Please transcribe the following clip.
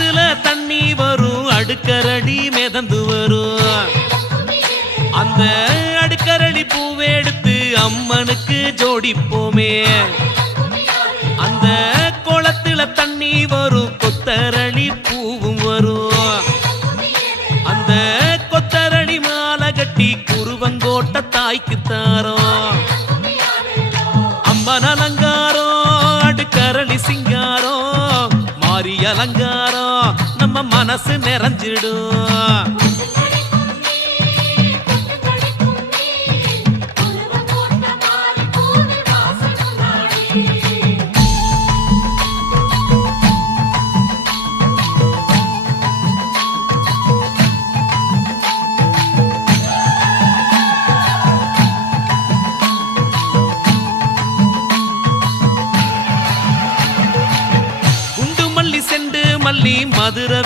குளத்துல தண்ணி வரும் அடுக்கரடி மிதந்து வரும் அந்த அடுக்கரடி பூவை எடுத்து அம்மனுக்கு ஜோடிப்போமே அந்த குளத்துல தண்ணி வரும் கொத்தரளி பூவும் வரும் அந்த கொத்தரளி மாலை கட்டி குருவங்கோட்ட தாய்க்கு தாரோம் அம்மன் அலங்காரம் அடுக்கரளி சிங்காரம் மாறி அலங்காரம் நம்ம மனசு நிறைஞ்சிடும் மல்லி மதுரை